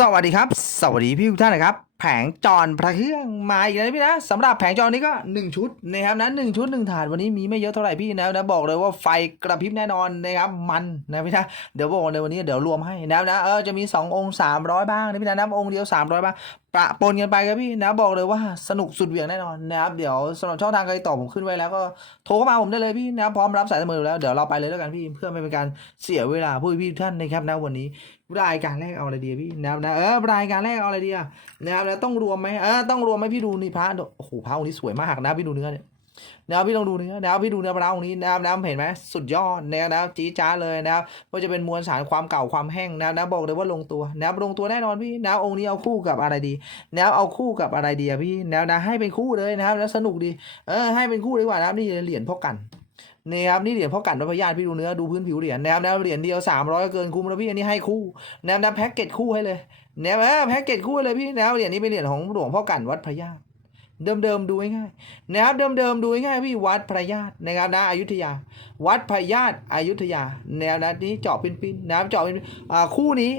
สวัสดีครับ สวัสดีพี่ทุกท่านนะครับ แผงจรพระเครื่องมาอีกแล้วพี่นะสำหรับแผงจอนี้ก็ 1 ชุดนะครับนะหนึ่งชุดหนึ่งถาดวันนี้มีไม่เยอะเท่าไหร่พี่นะนะบอกเลยว่าไฟกระพริบแน่นอนนะครับมันนะพี่นะเดี๋ยวบอกเลยวันนี้เดี๋ยวรวมให้นะนะเออจะมี 2 องค์ 300 บ้างนะพี่นะนะองค์เดียว 300 บ้าง ประปนกันไปครับพี่นะบอกเลยว่าสนุกสุดเหวี่ยงแน่นอนนะครับเดี๋ยวสำหรับช่องทางการติดต่อผมขึ้นไว้แล้วก็โทรเข้ามาผมได้เลยพี่นะพร้อมรับสายเสมอแล้วเดี๋ยวเราไปเลยแล้วกันพี่เพื่อไม่เป็นการเสียเวลาผู้พี่ท่านนะครับนะวันนี้รายการแรกเอาอะไรดีพี่นะครับนะเออรายการแรกเอาอะไรดีนะครับแล้วต้องรวมไหมเออต้องรวมไหมพี่ดูนี่พระโอ้โหพระองค์นี้สวยมากนะพี่ดูเนื้อเนี่ย นะครับพี่ลองดูเนื้อนะครับพี่ดูเนื้อพระองค์นี้นะครับนะเห็นไหมสุดยอดนะครับนะจี๊จ้าเลยนะครับว่าจะเป็นมวลสารความเก่าความแห้งนะครับนะบอกเลยว่าลงตัวนะครับลงตัวแน่นอนพี่นะครับองค์นี้เอาคู่กับอะไรดีนะครับเอาคู่กับอะไรดีอะพี่นะครับนะให้เป็นคู่เลยนะครับแล้วสนุกดีเออให้เป็นคู่ดีกว่านะครับนี่เหรียญพ่อกันนี่ครับนี่เหรียญพ่อกันวัดพระญาติพี่ดูเนื้อดูพื้นผิวเหรียญนะครับนะเหรียญเดียวสามร้อยเกินคุ้มแล้วพี่อันนี้ให้คู่นะครับนะแพ็กเกจคู่ให้เลยนะครับแพ็กเกจคู่เลยพี่นะครับเหรียญนี้เป็นเหรียญของหลวงพ่อกันวัดพระญาติ เดิมๆดูง่ายๆนะครับเดิมๆดูง่ายพี่วัดพระญาตินะครับนะอยุธยา วัดพระญาติอยุธยาแนวนะนี้เจาะปิ้นๆนะครับเจาะปิ้นๆอ่าคู่นี้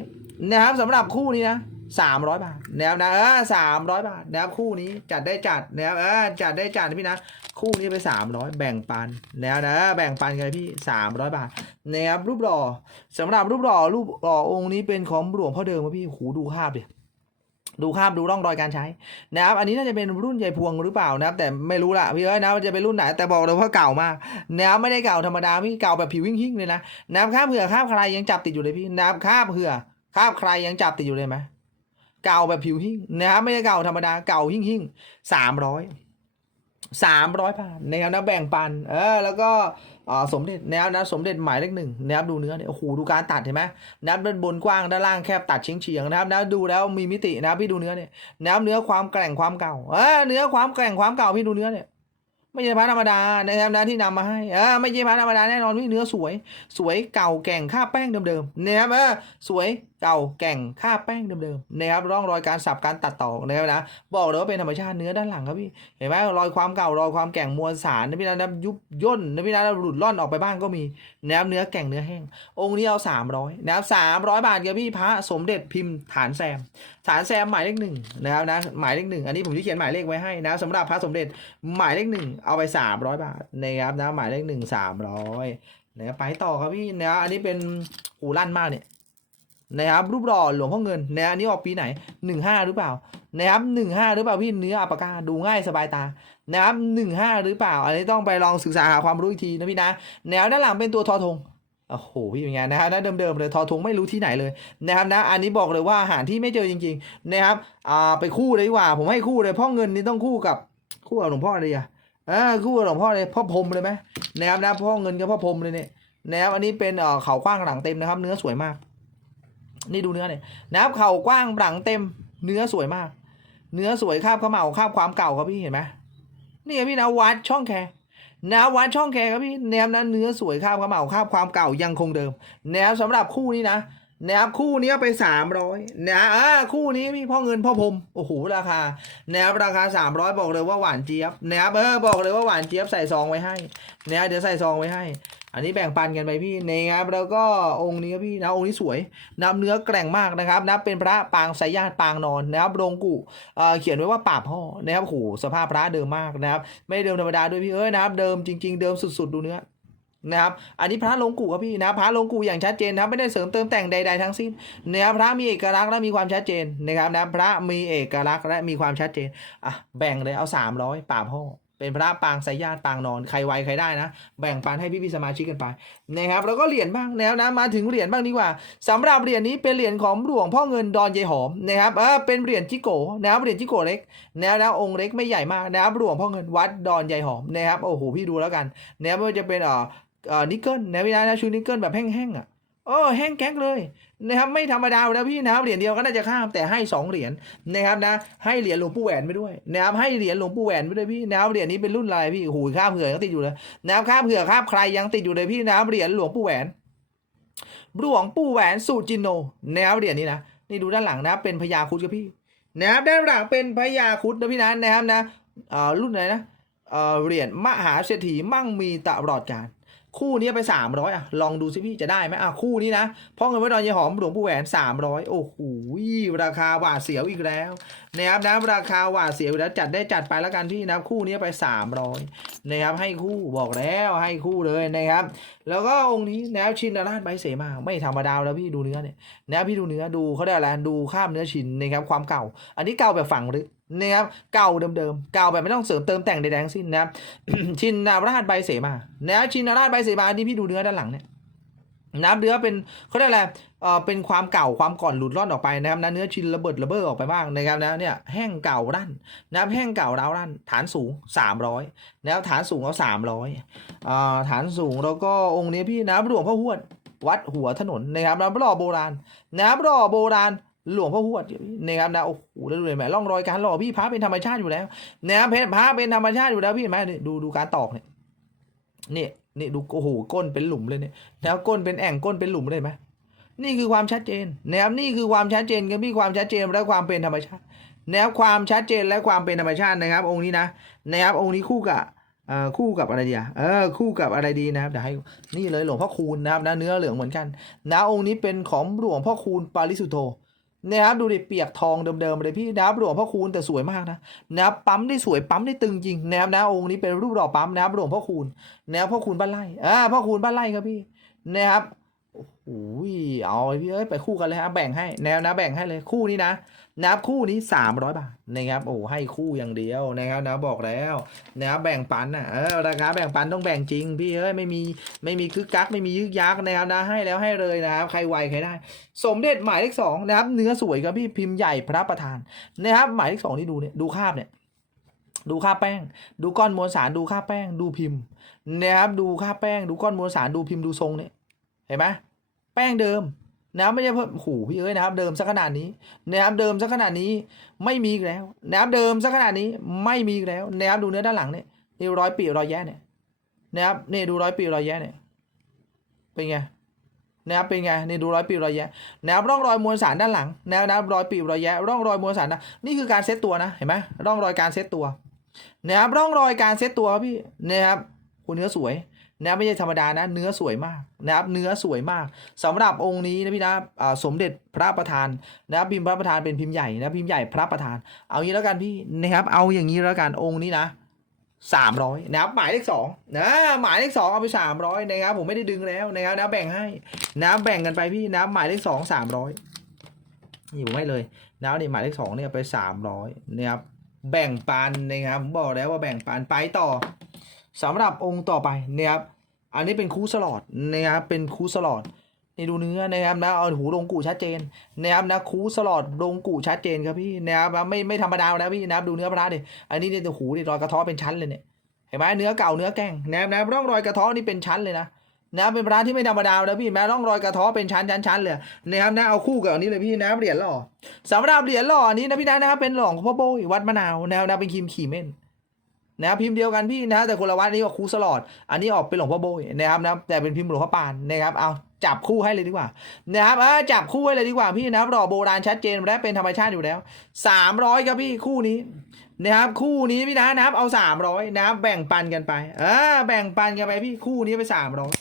นะครับสำหรับคู่นี้นะสามร้อยบาทนะครับนะเออสามร้อยบาทนะครับคู่นี้จัดได้จัดนะครับเออจัดได้จัดพี่นะคู่นี้ไปสามร้อยแบ่งปันแล้วนะแบ่งปันกันพี่สามร้อยบาทนะครับรูปหล่อสำหรับรูปหล่อรูปหล่อองค์นี้เป็นของหลวงพ่อเดิมครับพี่หูดูภาพดิ ดูภาพดูร่องรอยการใช้นะครับอันนี้น่าจะเป็นรุ่นใหญ่พวงหรือเปล่านะครับ แต่ไม่รู้ละพี่เอ้ยนะว่าจะเป็นรุ่นไหนแต่บอกเลยว่าเก่ามากนะครับไม่ได้เก่าธรรมดาพี่เก่าแบบผิวหิ่งๆเลยนะนะครับข้าบเผื่อข้าบใครยังจับติดอยู่เลยพี่นะครับข้าบเผื่อข้าบใครยังจับติดอยู่เลยไหมเก่าแบบผิวหิ่งนะครับไม่ได้เก่าธรรมดาเก่าหิ่งๆสามร้อยสามร้อยบาทนะครับนะแบ่งปันเออแล้วก็ สมเด็จแนวนะสมเด็จหมายเลขหนึ่งนะครับดูเนื้อเนี่ยโอ้โหดูการตัดเห็นไหมนะครับด้านบนกว้างด้านล่างแคบตัดเฉียงเฉียงนะครับนะดูแล้วมีมิตินะพี่ดูเนื้อเนี่ยนะครับเนื้อความแกร่งความเก่าเออเนื้อความแกร่งความเก่าพี่ดูเนื้อเนี่ยไม่ใช่พระธรรมดานะครับนะที่นำมาให้เออไม่ใช่พระธรรมดาแน่นอนพี่เนื้อสวย สวยเก่าแก่งค่าแป้งเดิมๆนะครับเออสวยเก่าแก่งค่าแป้งเดิมๆนะครับร่องรอยการสับการตัดต่อนะครับนะบอกเลยว่าเป็นธรรมชาติเนื้อด้านหลังครับพี่เห็นไหมรอยความเก่ารอยความแก่งมวลสารนะพี่นะนะยุบย่นนะพี่นะหลุดล่อนออกไปบ้างก็มีนะครับเนื้อแก่งเนื้อแห้ง องค์นี้เอาสามร้อยนะครับสามร้อยบาทครับพี่พระสมเด็จพิมพ์ฐานแซม ฐานแซมหมายเลขหนึ่งนะครับนะหมายเลขหนึ่งอันนี้ผมที่เขียนหมายเลขไว้ให้นะสำหรับพระสมเด็จหมายเลขหนึ่งเอาไปสามร้อยบาทนะครับนะหมายเลขหนึ่งสามร้อยนะไปต่อครับพี่นะอันนี้เป็นหูลั่นมากเนี่ย นะครับรูปหล่อหลวงพ่อเงินนะอันนี้ออกปีไหนหนึ่งห้าหรือเปล่านะครับหนึ่งห้าหรือเปล่าพี่เนื้ออัปากาดูง่ายสบายตานะครับหนึ่งห้าหรือเปล่า อันนี้ต้องไปลองศึกษาหาความรู้อีกทีนะพี่นะแนวด้านหลังเป็นตัวทอทงโอ้โหพี่เป็นไงนะครับนั่นเดิมๆเลยทอทงไม่รู้ที่ไหนเลยนะครับนะอันนี้บอกเลยว่าอาหารที่ไม่เจอจริงๆนะครับอ่าไปคู่เลยดีกว่า ผมให้คู่เลยพ่อเงินนี่ต้องคู่กับคู่กับหลวงพ่อเลยอะเออคู่กับหลวงพ่อเลยพ่อพรมเลยไหมนะครับนะพ่อเงินกับพ่อพรมเลยเนี่ยนะครับอันนี้เป็นเอ่อเขากว้างหลังเต็มนะครับ เนื้อสวยมาก นี่ดูเนื้อเนี่ยนะครับเข่ากว้างหลังเต็ม เนื้อสวยมาก เนื้อสวยคาบขมเหลาคาบความเก่าครับพี่เห็นไหมนี่ครับพี่นะวัดช่องแคร์นะวัดช่องแคร์ครับพี่แนวนั้นเนื้อสวยคาบขมเหลาคาบความเก่ายังคงเดิม แนวสำหรับคู่นี้นะแนวคู่นี้ไปสามร้อยแนะอ่าคู่นี้พี่พ่อเงินพ่อพรมโอ้โหราคา แนวราคาสามร้อยบอกเลยว่าหวานเจี๊ยบแนวเออบอกเลยว่าหวานเจี๊ยบใส่ซองไว้ให้แนวเดี๋ยวใส่ซองไว้ให้ อันนี้แบ่งปันกันไปพี่นะครับแล้วก็องค์นี้ครับพี่นะองค์นี้สวยน้ำเนื้อแกร่งมากนะครับนะเป็นพระปางไสยญาติปางนอนนะครับโรงกุเเขียนไว้ว่าป่าพ่อนะครับโหสภาพพระเดิมมากนะครับ ไม่เดิมธรรมดาด้วยพี่เอ้ยนะครับ เดิมจริง ๆ เดิมสุด ๆ ดูเนื้อนะครับ อันนี้พระลงกุครับพี่นะพระลงกุอย่างชัดเจนนะครับไม่ได้เสริมเติมแต่งใด ๆ ทั้งสิ้นนะครับพระมีเอกลักษณ์และมีความชัดเจนนะครับนะพระมีเอกลักษณ์และมีความชัดเจนอะแบ่งเลยเอาสามร้อยป่าพ่อ เป็นพระปางไสยญาติปางนอนใครไวใครได้นะ แบ่งปันให้พี่พี่สมาชิกกันไปนะครับแล้วก็เหรียญบ้างแล้วนะมาถึงเหรียญบ้างดีกว่าสำหรับเหรียญนี้เป็นเหรียญของหลวงพ่อเงินดอนยายหอมนะครับเออเป็นเหรียญจิโกนะครับเหรียญจิโกเล็กแล้วนะองค์เล็กไม่ใหญ่มากนะครับหลวงพ่อเงินวัดดอนยายหอมนะครับโอ้โหพี่ดูแล้วกันนะครับไม่ว่าจะเป็นเอ่อเอ่อนิกเกิลนะพี่นะนะชูนิกเกิลแบบแห้งๆอะ เออแห้งแก๊กเลยนะครับไม่ธรรมดานะพี่นะครับเหรียญเดียวก็น่าจะข้ามแต่ให้สองเหรียญนะครับนะให้เหรียญหลวงปู่แหวนไปด้วยนะครับให้เหรียญหลวงปู่แหวนไปด้วยพี่นะครับเหรียญนี้เป็นรุ่นอะไรพี่โอ้โหูข้ามเผื่อยังติดอยู่เลยน้ำข้ามเผื่อข้ามใครยังติดอยู่เลยพี่น้ำเหรียญหลวงปู่แหวนหลวงปู่แหวนสูตรจินโนแนวเหรียญนี้นะนี่ดูด้านหลังนะเป็นพญาคุดครับพี่นะครับด้านหลังเป็นพญาคุดนะพี่นะนะครับนะรุ่นไหนนะเหรียญมหาเศรษฐีมั่งมีตลอดการ คู่นี้ไปสามร้อยอะลองดูสิพี่จะได้ไหมอะคู่นี้นะพ่อเงินวัดดอนยายหอมหลวงปู่แหวนสามร้อยโอ้โหราคาหวาดเสียวอีกแล้วนะครับนะราคาหวาดเสียวแล้วจัดได้จัดไปแล้วกันพี่นะคู่นี้ไปสามร้อยนะครับให้คู่บอกแล้วให้คู่เลยนะครับ แล้วก็องค์นี้แนวชินราชใบเสมาไม่ธรรมดาแล้วพี่ดูเนื้อเนี่ยแนวพี่ดูเนื้อดูเขาได้อะไรดูข้ามเนื้อชินนะครับความเก่า อันนี้เก่าแบบฝังลึก นะครับเก่าเดิมๆเก่าแบบไม่ต้องเสริมเติมแต่งใดๆทั้งสิ้นนะครับชินราชใบเสมาแนวชินราชใบเสมาอันนี้พี่ดูเนื้อด้านหลังเนี่ยน้ำเนื้อเป็นเขาเรียกอะไรเอ่อเป็นความเก่าความก่อนหลุดร่อนออกไปนะครับนะเนื้อชินระเบิดระเบ้อออกไปบ้างนะครับนะเนี่ยแห้งเก่ารั่นนะครับแห้งเก่าร้าวรั่นฐานสูง 300นะครับฐานสูงเอา300อ่าฐานสูงแล้วก็องค์นี้พี่น้ำหลวงพ่อหวดวัดหัวถนนนะครับน้ำหล่อโบราณน้ำหล่อโบราณ หลวงพ่อหวดนะครับนะโอ้โหแล้วดูเลยแหมร่องรอยการหล่อพี่พระเป็นธรรมชาติอยู่แล้วนะครับเพชรพระเป็นธรรมชาติอยู่แล้วพี่เห็นไหมนี่ดูดูการตอกเนี่ยนี่นี่ดูโอ้โหก้นเป็นหลุมเลยเนี่ยแล้วก้นเป็นแอ่งก้นเป็นหลุมเลยไหมนี่คือความชัดเจนนะครับนี่คือความชัดเจนกันพี่ความชัดเจนและความเป็นธรรมชาตินะครับความชัดเจนและความเป็นธรรมชาตินะครับ องค์นี้นะนะครับองค์นี้คู่กับเอ่อคู่กับอะไรดีอะเออคู่กับอะไรดีนะครับเดี๋ยวให้นี่เลยหลวงพ่อคูณนะครับนะเนื้อเหลืองเหมือนกันนะองค์นี้เป็นของหลวงพ่อคูณปาริสุโธ นะครับดูดิเปียกทองเดิมๆเลยพี่นะครับหลวงพ่อคูณแต่สวยมากนะนะครับปั๊มได้สวยปั๊มได้ตึงจริงนะครับนะองค์นี้เป็นรูปดอกปั๊มนะครับหลวงพ่อคูณนะครับพ่อคูณบ้านไร่อ่าพ่อคูณบ้านไร่ครับพี่นะครับโอ้โหเอาพี่เอ้ยไปคู่กันเลยฮะแบ่งให้แนวนะแบ่งให้เลยคู่นี้นะ นะครับคู่นี้ 300 บาทนะครับโอ้ให้คู่อย่างเดียวนะครับนะบอกแล้วนะครับแบ่งปันอะเออราคาแบ่งปันต้องแบ่งจริง พี่เอ้ยไม่มีไม่มีคึกกักไม่มียึกยักนะครับนะให้แล้วให้เลยนะครับใครไวใครได้ สมเด็จหมายเลขสองนะครับเนื้อสวยครับพี่พิมพ์ใหญ่พระประธานนะครับหมายเลขสองนี่ดูเนี่ยดูคาบเนี่ยดูค่าแป้ง ดูก้อนมวลสารดูค่าแป้ง ดูพิมพ์นะครับดูค่าแป้ง ดูก้อนมวลสารดูพิมพ์ดูทรงเนี่ยเห็นไหมแป้งเดิม นะครับไม่ใช่เพิ่มโอ้โหพี่เอ้ยนะครับ เดิมสักขนาดนี้นะครับเดิมสักขนาดนี้ไม่มีอีกแล้วนะครับเดิมสักขนาดนี้ไม่มีอีกแล้วนะครับดูเนื้อด้านหลังเนี่ยนี่ร้อยปีรอยแย่เนี่ยนะครับนี่ดูร้อยปีรอยแย่เนี่ยเป็นไงนะครับเป็นไงนี่ดูรอยปีรอยแย่นะครับร่องรอยมวลสารด้านหลังนะครับนรับรอยปีรอยแย่ร่องรอยมวลสารนะนี่คือการเซตตัวนะเห็นไหมร่องรอยการเซตตัวนะครับร่องรอยการเซตตัวครับพี่นะครับคุณเนื้อสวย นะไม่ใช่ธรรมดานะเนื้อสวยมากนะครับเนื้อสวยมากสำหรับองค์นี้นะพี่นะสมเด็จพระประธานนะครับพิมพ์พระประธานเป็นพิมพ์ใหญ่นะพิมพ์ใหญ่พระประธาน เอางี้แล้วกันพี่นะครับเอาอย่างนี้แล้วกันองค์นี้นะสามร้อยนะครับหมายเลขสองนะหมายเลขสองเอาไปสามร้อยนะครับผมไม่ได้ดึงแล้วนะครับนะแบ่งให้นะแบ่งกันไปพี่นะหมายเลขสองสามร้อยนี่ผมให้เลยนะนี่หมายเลขสองเนี่ยไปสามร้อยนะครับแบ่งปันนะครับผมบอกแล้วว่าแบ่งปันไปต่อ สำหรับองค์ต่อไปนะครับอันนี้เป็นคูสลอดนะครับเป็นคูสลอดนี่ดูเนื้อนะครับนะเอาหูลงกูชัดเจนนะครับนะคูสลอดลงกูชัดเจนครับพี่นะครับไม่ไม่ธรรมดานะพี่นะครับดูเนื้อพระดิอันนี้เนี่ยหูนี่รอยกระท้อเป็นชั้นเลยเนี่ยเห็นไหมเนื้อเก่าเนื้อแกล้งนะครับนะร่องรอยกระท้อนี่เป็นชั้นเลยนะนะเป็นพระที่ไม่ธรรมดานะพี่แม้ร่องรอยกระท้อเป็นชั้นชั้นชั้นเลยนะครับนะเอาคู่กับอันนี้เลยพี่นะเหรียญหล่อสำหรับเหรียญหล่อนี้นะพี่นะนะครับเป็นหลวงพ่อโบยวัดมะนาวแนวนะเป็นคิมขี่เม่น นะครับพิมพ์เดียวกันพี่นะแต่คนละวัดนี้ว่าครูสลอด อันนี้ออกเป็นหลวงพ่อโบยนะครับนะแต่เป็นพิมพ์หลวงพ่อปานนะครับเอาจับคู่ให้เลยดีกว่านะครับเออจับคู่ให้เลยดีกว่าพี่นะครับรอโบราณชัดเจนและเป็นธรรมชาติอยู่แล้วสามร้อยครับพี่คู่นี้นะครับคู่นี้พี่นะนะครับเอาสามร้อยนะครับแบ่งปันกันไปเออแบ่งปันกันไปพี่คู่นี้ไปสามร้อย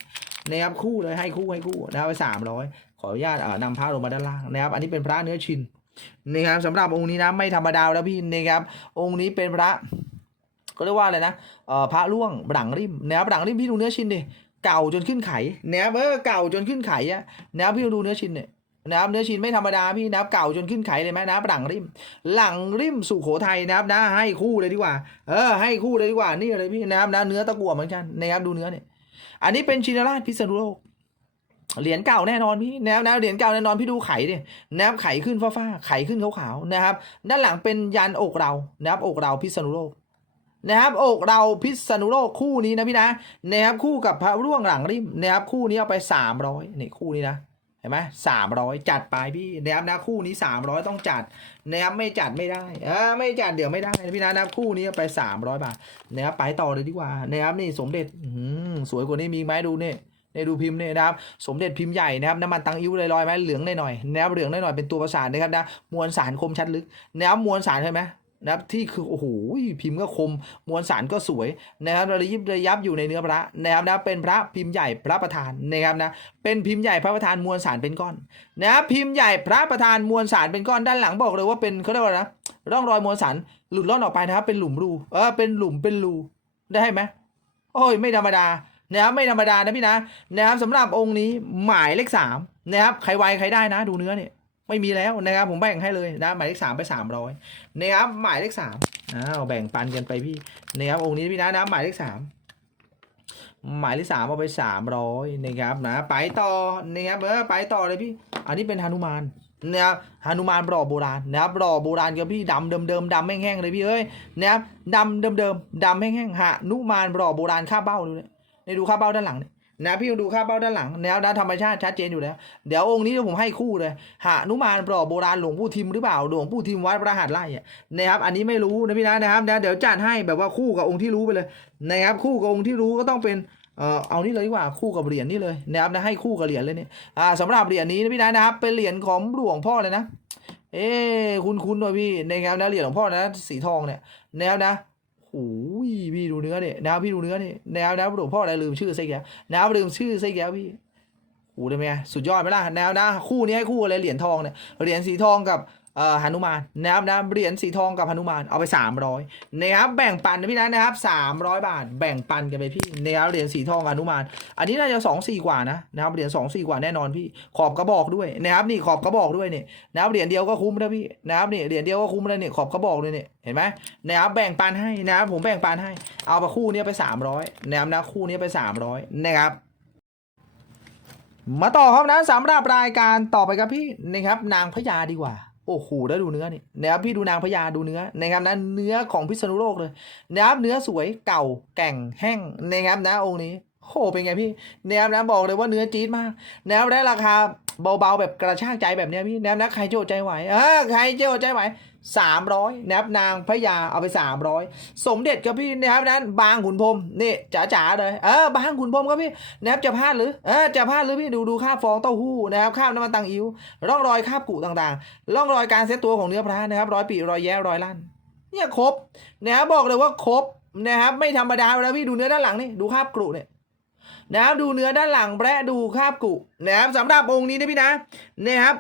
นะครับคู่เลยให้คู่ให้คู่นะครับไปสามร้อยขออนุญาตเออนำพระลงมาด้านล่างนะครับอันนี้เป็นพระเนื้อชินนะครับสำหรับองค์นี้นะไม่ธรรมดาแล้วพี่นะครับองค์นี้เป็นพระ ก็เรียกว่าอะไรนะเอ่อพระล่วงหลังริมแนวหลังริมพี่ดูเนื้อชิ้นดิเก่าจนขึ้นไขแนวเออเก่าจนขึ้นไขอะแนวพี่ดูเนื้อชิ้นเนี่ยนะครับเนื้อชิ้นไม่ธรรมดาพี่นะครับเก่าจนขึ้นไขเลยไหมนะครับหลังริม หลังริมสุโขทัยนะครับนะให้คู่เลยดีกว่า เออให้คู่เลยดีกว่านี่เลยพี่นะครับนะเนื้อตะกั่วเหมือนกันนะครับดูเนื้อเนี่ยอันนี้เป็นชินราชพิษณุโลกเหรียญเก่าแน่นอนพี่แนวแนวเหรียญเก่าแน่นอนพี่ดูไข่ดิแนวไข่ขึ้นฟ้าๆไข่ขึ้นขาวๆนะครับ ด้านหลังเป็นยันอกเรานะครับอกเราพิษณุโลก นะครับอกเราพิษณุโลกคู่นี้นะพี่นะนะครับคู่กับพระร่วงหลังริมนะครับคู่นี้เอาไปสามร้อยนี่คู่นี้นะเห็นไหมสามร้อยจัดไปพี่นะครับนะคู่นี้สามร้อยต้องจัดนะครับไม่จัดไม่ได้เออไม่จัดเดี๋ยวไม่ได้นะพี่นะนะคู่นี้เอาไปสามร้อยบาทนะครับไปต่อเลยดีกว่านะครับนี่สมเด็จสวยกว่านี้มีไหมดูเนี่ยนี่ดูพิมพ์เนี่ยนะครับสมเด็จพิมพ์ใหญ่นะครับน้ำมันตังอิ้วลอยๆไหมเหลืองหน่อยๆนะครับเหลืองหน่อยๆเป็นตัวประสานนะครับนะมวลสารคมชัดลึกนะครับมวลสารใช่ไหม นะครับที่คือโอ้โหพิมพ์ก็คมมวลสารก็สวยนะครับระยิบระยับอยู่ในเนื้อพระนะครับนะเป็นพระพิมพ์ใหญ่พระประธานนะครับนะเป็นพิมพ์ใหญ่พระประธานมวลสารเป็นก้อนนะครับพิมพ์ใหญ่พระประธานมวลสารเป็นก้อนด้านหลังบอกเลยว่าเป็นเขาเรียกว่าอะไรนะร่องรอยมวลสารหลุดล่อนออกไปนะครับเป็นหลุมรูเออเป็นหลุมเป็นรูได้ไหมโอ้ยไม่ธรรมดานะครับไม่ธรรมดานะพี่นะนะครับสำหรับองค์นี้หมายเลขสามนะครับใครไวใครได้นะ ดูเนื้อเนี่ย ไม่มีแล้วนะครับผมแบ่งให้เลยนะหมายเลขสามไปสามร้อยนะครับหมายเลขสามอ้าวแบ่งปันกันไปพี่นะครับองค์นี้พี่นะนะหมายเลขสามหมายเลขสามเอาไปสามร้อยนะครับนะไปต่อนะครับเออไปต่อเลยพี่ อันนี้เป็นฮานุมานนะครับฮานุมานรอโบราณนะครับรอโบราณกับพี่ดำเดิมเดิมๆดำแห้งๆเลยพี่เอ้ยนะครับดำเดิมเดิมๆดำแห้งๆฮานุมานรอโบราณค่าเบ้าดูเนี่ยนี่ดูค่าเบ้าด้านหลังเนี่ย นะพี่ดูค่าเบ้าด้านหลังแนวด้านธรรมชาติชัดเจนอยู่แล้ว เดี๋ยวองค์นี้เดี๋ยวผมให้คู่เลยหานุมานปลอบโบราณหลวงปู่ทิมหรือเปล่าหลวงปู่ทิมวัดพระหัตถ์ไร่นะครับอันนี้ไม่รู้นะพี่นะนะครับเดี๋ยวจัดให้แบบว่าคู่กับองค์ที่รู้ไปเลยนะครับคู่กับองค์ที่รู้ก็ต้องเป็นเออเอานี่เลยดีกว่าคู่กับเหรียญนี่เลยนะครับนะให้คู่กับเหรียญเลยเนี่ยอ่าสำหรับเหรียญนี้นะพี่นะนะครับเป็นเหรียญของหลวงพ่อเลยนะเอ้คุณคุณหน่อยพี่นะครับนะเหรียญหลวงพ่อนะสีทองเนี่ยนะครับนะ อ้ยพี่ดูเนื้อเนี่ยนะครับพี่ดูเนื้อเนี่ยนะครับนะหลวงพ่ออะไรลืมชื่อซะอีกแล้วนะครับลืมชื่อซะอีกแล้วพี่โอ้ได้ไหมสุดยอดไหมล่ะแนวนะคู่นี้ให้คู่อะไรเหรียญทองเนี่ยเหรียญสีทองกับ หนุมานนะครับนะเหรียญสีทองกับหนุมานเอาไป 300นะครับแบ่งปันนะพี่นะนะครับ300 บาท แบ่งปันกันไปพี่นะครับเหรียญสีทองกับหนุมาน อันนี้น่าจะ2 4กว่านะนะครับเหรียญ2 4กว่าแน่นอนพี่ขอบกระบอกด้วยนะครับนี่ขอบกระบอกด้วยเนี่ยนะครับเหรียญเดียวก็คุ้มนะพี่นะครับนี่เหรียญเดียวก็คุ้มเลยเนี่ยขอบกระบอกเลยเนี่ยเห็นไหมนะครับแบ่งปันให้นะครับผมแบ่งปันให้เอาไปคู่นี้ไป 300นะครับนะคู่นี้ไป 300นะครับมาต่อครับนะสำหรับรายการต่อไปครับพี่นะครับนางพญาดีกว่า โอ้โหแล้วดูเนื้อนี่นะครับพี่ดูนางพญาดูเนื้อนะครับนะเนื้อของพิษณุโลกเลยนะครับเนื้อสวยเก่าแก่งแห้งนะครับนะองค์นี้โหเป็นไงพี่นะครับนะบอกเลยว่าเนื้อจี๊ดมากนะครับได้ราคา เบาๆแบบกระชากใจแบบเนี้ยพี่นะครับนะใครจะอดใจไหวเออใครจะอดใจไหวสามร้อยนะครับนางพญาเอาไปสามร้อยสมเด็จครับพี่นะครับนั้นบางขุนพรมนี่จ๋าๆเลยเออบางขุนพรมครับพี่นะครับจะพลาดหรือเออจะพลาดหรือพี่ดูดูค่าฟองเต้าหู้นะครับค่าน้ำมันตังอิ๋วร่องรอยคาบกุต่างๆ ร่องรอยการเซตตัวของเนื้อพระนะครับรอยปีรอยแย้รอยลั่นเนี่ยครบนะครับบอกเลยว่าครบนะครับไม่ธรรมดาแล้วพี่ดูเนื้อด้านหลังนี่ดูคาบกรุเนี่ย นะครับดูเนื้อด้านหลังและดูคาบกุนะครับสำหรับองค์นี้นะพี่นะนะครับ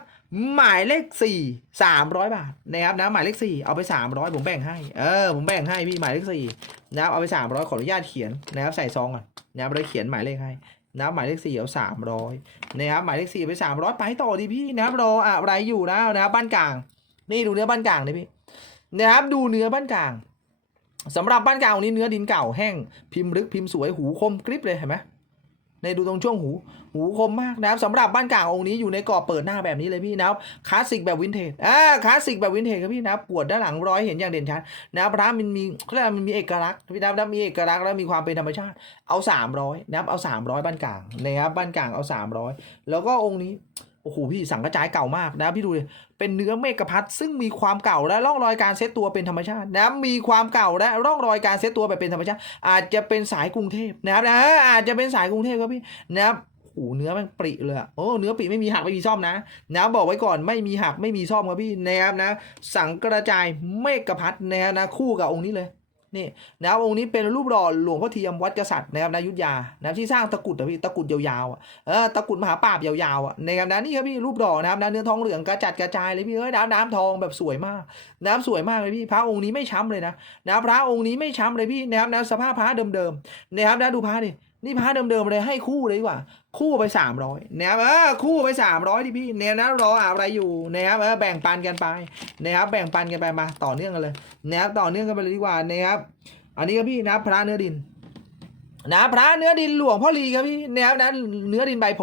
หมายเลขสี่สามร้อยบาทนะครับนะหมายเลขสี่เอาไปสามร้อยผมแบ่งให้เออผมแบ่งให้พี่หมายเลขสี่นะครับเอาไปสามร้อยขออนุญาตเขียนนะครับใส่ซองก่อนนะครับแล้วเขียนหมายเลขให้นะครับหมายเลขสี่เอาสามร้อยนะครับหมายเลขสี่ไปสามร้อยไปต่อดีพี่นะครับรออะไรอยู่นะนะครับบ้านกลาง นี่ดูเนื้อบ้านกลางนี่พี่นะครับดูเนื้อบ้านกลางสำหรับบ้านกลางนี้เนื้อดินเก่าแห้งพิมพ์ลึกพิมพ์สวยหูคมกริบเลยเห็นไหม ในดูตรงช่วงหู หูคมมากนะครับสำหรับบ้านกลางองค์นี้อยู่ในกรอบเปิดหน้าแบบนี้เลยพี่นะครับคลาสสิกแบบวินเทจอ่าคลาสสิกแบบวินเทจครับพี่นะครับปวดด้านหลังร้อยเห็นอย่างเด่นชัดนะครับพระมันมีเขาเรียกว่ามันมีเอกลักษณ์พี่นะครับมีเอกลักษณ์แล้วมีความเป็นธรรมชาติเอาสามร้อยนะครับเอาสามร้อยบ้านกลางนะครับบ้านกลางเอาสามร้อยแล้วก็องค์นี้ โอ้โหพี่สังกระจายเก่ามากนะพี่ดูเลยเป็นเนื้อเมกะพัดซึ่งมีความเก่าและร่องรอยการเซตตัวเป็นธรรมชาตินะมีความเก่าและร่องรอยการเซตตัวแบบเป็นธรรมชาติ อาจจะเป็นสายกรุงเทพนะครับนะอาจจะเป็นสายกรุงเทพครับพี่นะครับโอ้โหเนื้อมันปริเลยโอ้เนื้อปริไม่มีหักไม่มีซ่อมนะนะบอกไว้ก่อนไม่มีหักไม่มีซ่อมครับพี่นะครับนะ สังกระจายเมกะพัดนะครับนะคู่กับองค์นี้เลย นี่นะครับองค์นี้เป็นรูปหล่อหลวงพ่อเทียมวัดกษัตริย์นะครับนายุทธยานะที่สร้างตะกุดอะพี่ตะกุดยาวๆอะเออตะกุดมหาปราบยาวๆอะนะครับนะนี่ครับพี่รูปหล่อนะครับนะเนื้อทองเหลืองกระจัดกระจายเลยพี่เอ้ยน้ำน้ำทองแบบสวยมากน้ำสวยมากเลยพี่พระองค์นี้ไม่ช้ำเลยนะนะพระองค์นี้ไม่ช้ำเลยพี่นะครับนะสภาพพระเดิมๆนะครับนะดูพระดินี่พระเดิมๆเลยให้คู่เลยดีกว่า คู่ไปสามร้อยนะครับเออคู่ไปสามร้อยดิพี่เนี่ยนะรออะไรอยู่นะครับเออแบ่งปันกันไปนะครับแบ่งปันกันไปมาต่อเนื่องกันเลยนะครับต่อเนื่องกันไปเลยดีกว่านะครับอันนี้ครับพี่นะพระเนื้อดินนะพระเนื้อดินหลวงพ่อลีครับพี่นะครับนะเนื้อดินใบโพ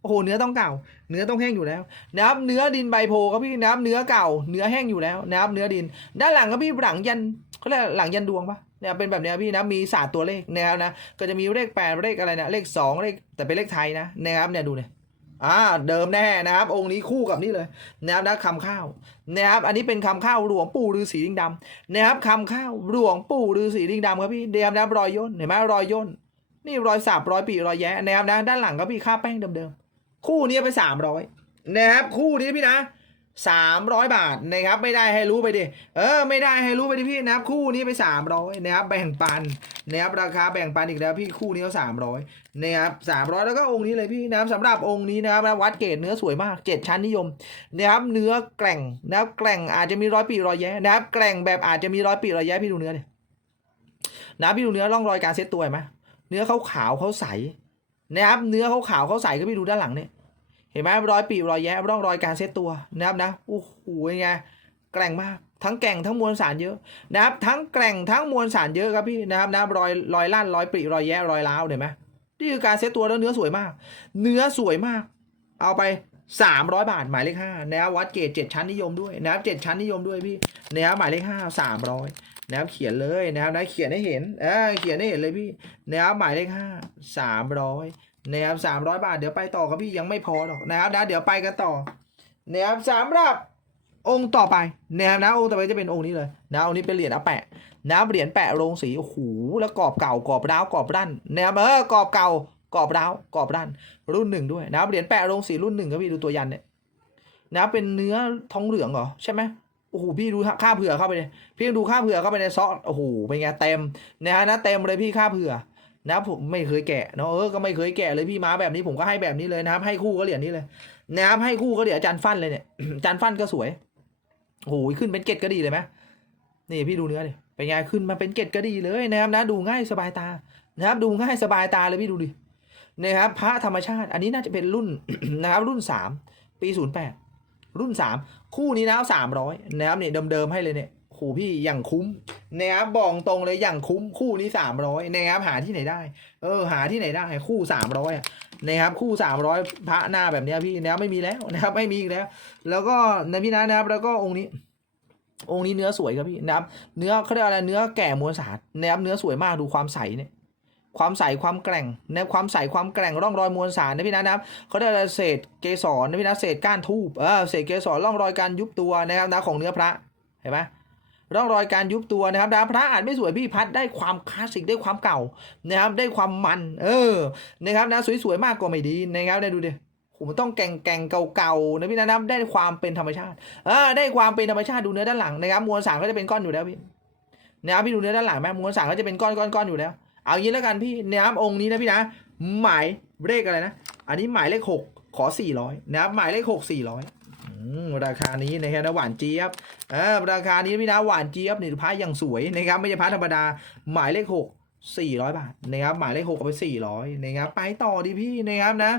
โอ้โหเนื้อต้องเก่า เนื้อต้องแห้งอยู่แล้วนะครับเนื้อดินใบโพครับพี่นะครับเนื้อเก่า เนื้อแห้งอยู่แล้วนะครับเนื้อดิน ด้านหลังครับพี่หลังยันเขาเรียกหลังยันดวงปะ เนี่ยเป็นแบบนี้พี่นะมีศาสตร์ตัวเลขนะครับนะก็จะมีเลขแปดเลขอะไรนะเลขสองเลขแต่เป็นเลขไทยนะนะครับเนี่ยดูเนี่ยอ่าเดิมแน่นะครับ องค์นี้คู่กับนี่เลยนะครับนะคำข้าวนะครับอันนี้เป็นคำข้าวหลวงปู่ฤาษีลิงดำนะครับคำข้าวหลวงปู่ฤาษีลิงดำครับพี่เดียมนะรอยย่นเห็นไหมรอยย่นนี่รอยสับรอยปีรอยแย้นะครับนะด้านหลังก็พี่ค่าแป้งเดิมๆคู่นี้ไปสามร้อยนะครับคู่นี้พี่นะ สามร้อยบาทนะครับไม่ได้ให้รู้ไปดิเออไม่ได้ให้รู้ไปดิพี่นะครับ คู่นี้ไปสามร้อยนะครับแบ่งปันนะครับราคาแบ่งปันอีกแล้วพี่คู่นี้ก็สามร้อยนะครับสามร้อยแล้วก็องค์นี้เลยพี่นะครับสำหรับองค์นี้นะครับวัดเกรดเนื้อสวยมากเจ็ดชั้นนิยมนะครับเนื้อแกร่งนะครับแกร่งอาจจะมีร้อยปีรอยแย้นะครับแกร่งแบบอาจจะมีร้อยปีรอยแย้พี่ดูเนื้อเนี่ยนะพี่ดูเนื้อร่องรอยการเซ็ตตัวเห็นไหมเนื้อเขาขาวเขาใสนะครับเนื้อเขาขาวเขาใสก็พี่ดูด้านหลังเนี่ย เห็นไหมรอยปีรอยแย้ร่องรอยการเซตตัวนะครับนะโอ้โหยังไงแกร่งมากทั้งแกร่งทั้งมวลสารเยอะนะครับ ทั้งแกร่งทั้งมวลสารเยอะครับพี่นะครับนะรอยรอยลั่นรอยปริรอยแย้รอยร้าวเห็นไหมนี่คือการเซตตัวแล้วเนื้อสวยมาก เนื้อสวยมาก เอาไป 300 บาทหมายเลขห้านะครับวัดเกรดเจ็ดชั้นนิยมด้วยนะครับเจ็ดชั้นนิยมด้วยพี่นะครับหมายเลขห้าสามร้อยนะครับเขียนเลยนะครับนะเขียนให้เห็นเออเขียนให้เห็นเลยพี่นะครับหมายเลขห้าสามร้อย นะครับสามร้อยบาทเดี๋ยวไปต่อครับพี่ยังไม่พอหรอกนะครับนะเดี๋ยวไปกันต่อนะครับสำหรับองค์ต่อไปนะครับนะองค์ต่อไปจะเป็นองค์นี้เลยนะองค์นี้เป็นเหรียญอาแปะนะเหรียญแปะโรงสีโอ้โหแล้วกรอบเก่ากรอบร้าวกรอบด้านนะครับเออกรอบเก่ากรอบร้าวกรอบด้านรุ่นหนึ่งด้วยนะครับเหรียญแปะโรงสีรุ่นหนึ่งครับพี่ดูตัวยันเนี่ยนะเป็นเนื้อทองเหลืองเหรอใช่ไหมโอ้โหพี่ดูค่าเผื่อเข้าไปเลยพี่ดูค่าเผื่อเข้าไปในซอสโอ้โหเป็นไงเต็มนะฮะนะเต็มเลยพี่ค่าเผื่อ นะผมไม่เคยแกะเนาะเออก็ไม่เคยแกะเลยพี่มาแบบนี้ผมก็ให้แบบนี้เลยนะครับ ให้คู่ก็เหรียญนี้เลยนะครับให้คู่ก็เหรียญอาจารย์ฟันเลยเนี่ยอาจารย์ฟันก็สวยโอ้โหขึ้นเป็นเกล็ดก็ดีเลยไหมนี่พี่ดูเนื้อดิเป็นไงขึ้นมาเป็นเกล็ดก็ดีเลยนะครับนะดูง่ายสบายตานะครับ ดูง่ายสบายตาเลยพี่ดูดินะครับพระธรรมชาติ อันนี้น่าจะเป็นรุ่นนะครับรุ่นสามปีศูนย์แปดรุ่นสามคู่นี้นะสามร้อยนะครับเนี่ยเดิมๆให้เลยเนี่ย โอ้โหพี่อย่างคุ้มนะครับบอกตรงเลยอย่างคุ้มคู่นี้สามร้อยนะครับหาที่ไหนได้ เออ หาที่ไหนได้คู่สามร้อยนะครับคู่สามร้อยพระหน้าแบบเนี้ยพี่นะครับไม่มีแล้วนะครับไม่มีอีกแล้ว แล้วก็นะพี่นะนะครับ แล้วก็องค์นี้องค์นี้เนื้อสวยครับพี่นะครับเนื้อเขาเรียกอะไรเนื้อแก่มวลสารนะครับเนื้อสวยมากดูความใสเนี่ยความใสความแกร่งนะครับความใสความแกร่งร่องรอยมวลสารนะพี่นะนะครับเขาเรียกอะไรเศษเกสรนะพี่นะเศษก้านทูบเออเศษเกสรร่องรอยการยุบตัวนะครับนะของเนื้อพระเห็นไหม ร่องรอยการยุบตัวนะครับดาวพระอาจไม่สวยพี่พัดได้ความคลาสสิกได้ความเก่านะครับได้ความมัน เออนะครับนะสวยๆมากกว่าไม่ดีนะครับได้ดูดิโหมันต้องแก่งแก่งเก่าๆนะพี่นะครับได้ความเป็นธรรมชาติเออได้ความเป็นธรรมชาติดูเนื้อด้านหลังนะครับมวลสารก็จะเป็นก้อนอยู่แล้วพี่นะครับพี่ดูเนื้อด้านหลังไหมมวลสารก็จะเป็นก้อนก้อนก้อนอยู่แล้ว เอางี้แล้วกันพี่นะครับองค์นี้นะพี่นะ หมายเลขอะไรนะ อันนี้หมายเลขหกขอสี่ร้อยนะครับหมายเลขหกสี่ร้อย ราคานี้นะครับนะหวานเจี๊ยบเออราคานี้พี่นะหวานเจี๊ยบนี่พระอย่างสวยนะครับไม่ใช่พระธรรมดาหมายเลขหกสี่ร้อยบาทนะครับหมายเลขหกเอาไปสี่ร้อยนะครับไปต่อดิพี่นะครับนะ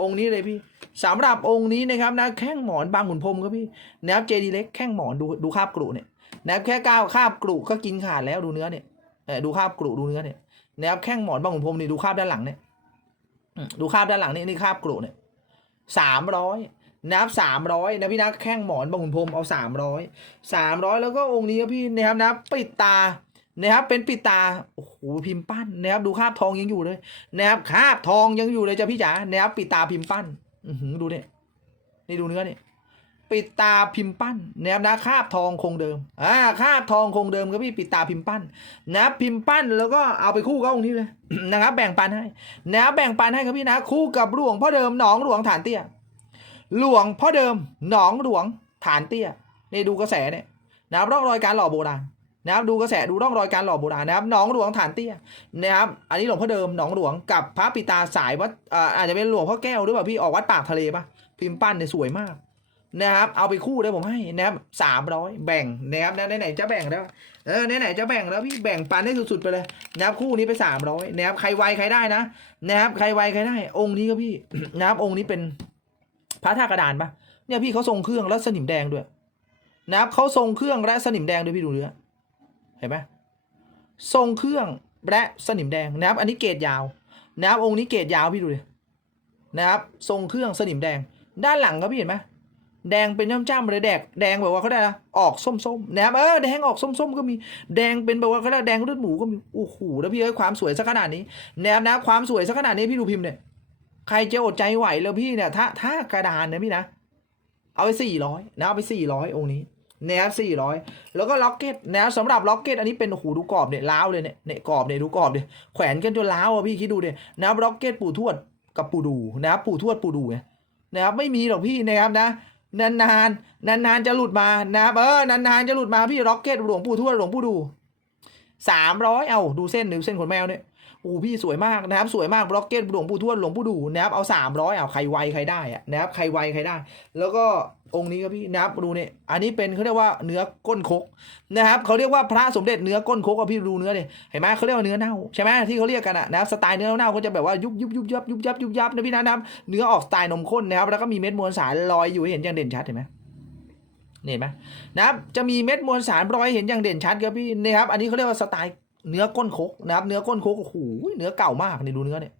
องค์นี้เลยพี่สำหรับองค์นี้นะครับนะแข้งหมอนบางขุนพรมครับพี่นะครับเจดีเล็กแข้งหมอนดูดูคาบกรุเนี่ยนะครับแค่ก้าวคาบกรุก็กินขาดแล้วดูเนื้อเนี่ยเออดูคาบกรุดูเนื้อเนี่ยนะครับแข้งหมอนบางขุนพรมนี่ดูคาบด้านหลังเนี่ยดูคาบด้านหลังนี่นี่คาบกรุเนี่ยสามร้อย นะครับสามร้อยนะพี่นะแข้งหมอนบางขุนพรมเอาสามร้อยสามร้อยแล้วก็องค์นี้ครับพี่นะครับนะปิดตานะครับเป็นปิดตาโอ้โหพิมพ์ปั้นนะครับดูคาบทองยังอยู่เลยนะครับคาบทองยังอยู่เลยจ้ะพี่จ๋านะครับปิดตาพิมพ์ปั้นอือหือดูเนี่ยนี่ดูเนื้อเนี่ยปิดตาพิมพ์ปั้นนะครับนะคาบทองคงเดิมอ่าคาบทองคงเดิมครับพี่ปิดตาพิมพ์ปั้นนะพิมพ์ปั้นแล้วก็เอาไปคู่กับองค์นี้เลยนะครับแบ่งปันให้นะครับแบ่งปันให้ครับพี่นะคู่กับหลวงพ่อเดิมหนองหลวงฐานเตี้ย หลวงพ่อเดิมหนองหลวงฐานเตี้ยนี่ดูกระแสเนี่ยนะครับร่องรอยการหล่อโบราณนะครับดูกระแสดูร่องรอยการหล่อโบราณนะครับหนองหลวงฐานเตี้ยนะครับอันนี้หลวงพ่อเดิมหนองหลวงกับพระปิตาสายวัดอาอาจจะเป็นหลวงพ่อแก้วหรือเปล่าพี่ออกวัดปากทะเลปะพิมพ์ปั้นเนี่ยสวยมากนะครับเอาไปคู่เลยผมให้นะครับสามร้อยแบ่งนะครับนไหนๆจะแบ่งแล้วเออไหนๆจะแบ่งแล้วพี่แบ่งปันให้สุดๆไปเลยนะครับคู่นี้ไปสามร้อยนะครับใครไวใครได้นะนะครับใครไวใครได้ องค์นี้ก็พี่นะครับองค์นี้เป็น พระท่ากระดานปะเนี่ยพี่เขาทรงเครื่องและสนิมแดงด้วยนะครับเขาทรงเครื่องและสนิมแดงด้วยพี่ดูเนื้อเห็นไหมทรงเครื่องและสนิมแดงนะครับ อันนี้เกรดยาวนะครับองค์นี้เกรดยาวพี่ดูเลยนะครับทรงเครื่องสนิมแดง ด้านหลังครับพี่เห็นไหมแดงเป็นจ้ำๆเลยแดกแดงแบบว่าเขาได้นะออกส้มๆนะครับเออแดงออกส้มๆก็มีแดงเป็นแบบว่าเขาได้แดงเลือดหมูก็มีโอ้โหแล้วพี่เอ้ยความสวยสักขนาดนี้นะครับนะความสวยสักขนาดนี้พี่ดูพิมพ์เนี่ย ใครจะอดใจไหวแล้วพี่เนี่ย ถ้าถ้ากระดานนะพี่นะ เอาไปสี่ร้อยนะเอาไปสี่ร้อยองค์นี้นะครับสี่ร้อยแล้วก็ล็อกเก็ตนะครับสำหรับล็อกเก็ตอันนี้เป็นโอ้โหดูกรอบเนี่ยล้าวเลยเนี่ยเนี่ยกรอบเนี่ยดูกรอบเนี่ยแขวนกันจนล้าวอะพี่คิดดูเนี่ยนะครับล็อกเก็ตปู่ทวดกับปู่ดูนะครับปู่ทวดปู่ดูไงนะครับไม่มีหรอกพี่นะครับนะนานๆนานๆจะหลุดมานะครับเออนานๆจะหลุดมาพี่ร็อกเก็ตหลวงปู่ทวดหลวงปู่ดูสามร้อยเอาดูเส้นดูเส้นขนแมวเนี่ย โอ้พี่สวยมากนะครับ สวยมากร็อกเก็ตหลวงปู่ทวดหลวงปู่ดูนะครับเอาสามร้อยเอาใครไวใครได้อะนะครับใครไวใครได้ แล้วก็องค์นี้ครับพี่นะครับดูเนี่ยอันนี้เป็นเขาเรียกว่าเนื้อก้นคกนะครับเขาเรียกว่าพระสมเด็จเนื้อก้นคกอะพี่ดูเนื้อเนี่ยเห็นไหมเขาเรียกว่าเนื้อเน่าใช่ไหมที่เขาเรียกกันอะนะครับสไตล์เนื้อเน่าเขาจะแบบว่ายุบยุบยุบยับยุบยับยุบยับนะพี่นะครับเนื้อออกสไตล์นมข้นนะครับแล้วก็มีเม็ดมวลสารลอยอยู่เห็นอย่างเด่นชัดเห็นไหมนี่เห็นไหมนะครับจะมีเม็ดมวลสารลอยเห็นอย่างเด่นชัดครับพี่นะครับอันนี้เขาเรียกว่าสไตล์ เนื้อก้นคกนะครับ เนื้อก้นคกโอ้โหเนื้อเก่ามากนี่ดูเนื้อเนี่ย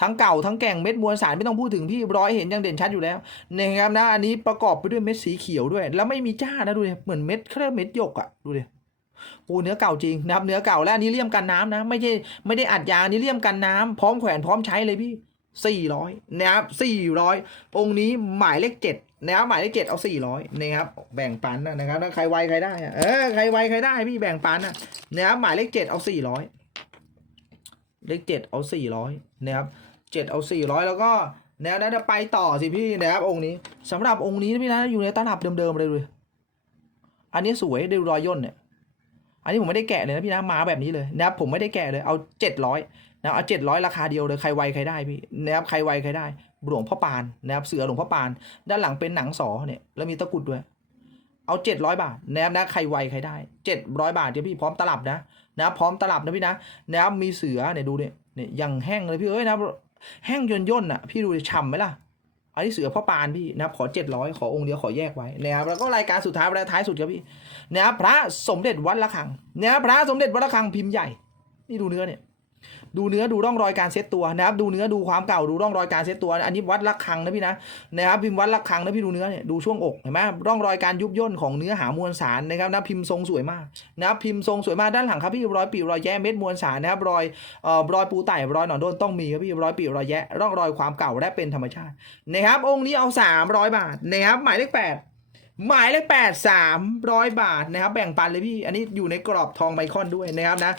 ทั้งเก่าทั้งแก่งเม็ดมวลสารไม่ต้องพูดถึงพี่ร้อยเห็นย่างเด่นชัดอยู่แล้วนะครับนะอันนี้ประกอบไปด้วยเม็ดสีเขียวด้วย แล้วไม่มีจ้านะดูดิเหมือนเม็ดเขาเรียกเม็ดหยกอะดูดิโอ้เนื้อเก่าจริงนะครับเนื้อเก่าและอันนี้เลี่ยมกันน้ำนะ ไม่ใช่ไม่ได้อัดยาอันนี้เลี่ยมกันน้ำพร้อมแขวนพร้อมใช้เลยพี่สี่ร้อยนะครับสี่ร้อยองค์นี้หมายเลขเจ็ด นะครับหมายเลขเจ็ดเอาสี่ร้อยนะครับแบ่งปันนะนะครับถ้าใครไวใครได้เออใครไวใครได้พี่แบ่งปันนะนะครับหมายเลขเจ็ดเอาสี่ร้อยเลขเจ็ดเอาสี่ร้อยนะครับเจ็ดเอาสี่ร้อยแล้วก็แนวนั้นจะไปต่อสิพี่นะครับองค์นี้สำหรับองค์นี้พี่นะอยู่ในตลับเดิมๆเลยเลยอันนี้สวยดูรอยย่นเนี่ยอันนี้ผมไม่ได้แกะเลยนะพี่นะมาแบบนี้เลยนะครับผมไม่ได้แกะเลยเอาเจ็ดร้อยนะเอาเจ็ดร้อยราคาเดียวเลยใครไวใครได้พี่นะครับใครไวใครได้ หลวงพ่อปานนะครับเสือหลวงพ่อปาน ด้านหลังเป็นหนังสอเนี่ยแล้วมีตะกุดด้วย เอาเจ็ดร้อยบาทนะครับนะใครไวใครได้เจ็ดร้อยบาทเดี๋ยวพี่พร้อมตลับนะนะครับพร้อมตลับนะพี่นะนะครับมีเสือเนี่ยดูเนี่ยเนี่ยยังแห้งเลยพี่เอ้ยนะแห้งย่นย่นอะพี่ดูดิฉ่ำไหมล่ะอันนี้เสือพ่อปานพี่นะครับขอเจ็ดร้อยขอองค์เดียวขอแยกไว้นะครับแล้วก็รายการสุดท้ายและท้ายสุดครับพี่นะครับพระสมเด็จวัดระฆังนะครับพระสมเด็จวัดระฆังพิมพ์ใหญ่ นี่ดูเนื้อเนี่ย ดูเนื้อดูร่องรอยการเซตตัวนะครับดูเนื้อดูความเก่าดูร่องรอยการเซตตัว อันนี้วัดระฆังนะพี่นะนะครับพิมพ์วัดระฆังนะพี่ดูเนื้อเนี่ยดูช่วงอกเห็นไหมร่องรอยการยุบย่นของเนื้อหามวลสารนะครับนะพิมพ์ทรงสวยมากนะครับพิมพ์ทรงสวยมากด้านหลังครับพี่รอยปีรอยแย่เม็ดมวลสารนะครับรอยเอ่อรอยปูไต่รอยหนอนโดนต้องมีครับพี่รอยปีรอยแยะร่องรอยความเก่าและเป็นธรรมชาตินะครับองค์นี้เอา 300 บาทนะครับหมายเลข8 หมายเลข8 300บาทนะครับ แบ่งปันเลยพี่ อันนี้อยู่ในกรอบทองไมคอนด้วยนะครับนะ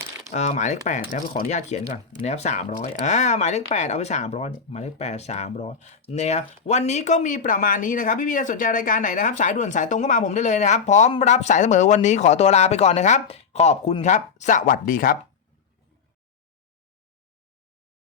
หมายเลข8นะครับขออนุญาตเขียนก่อนนะครับ300อ่าหมายเลข8เอาไป300เนี่ยหมายเลข8 300นะครับวันนี้ก็มีประมาณนี้นะครับ พี่ๆถ้าสนใจรายการไหนนะครับ สายด่วนสายตรงก็มาผมได้เลยนะครับ พร้อมรับสายเสมอวันนี้ขอตัวลาไปก่อนนะครับ ขอบคุณครับ สวัสดีครับ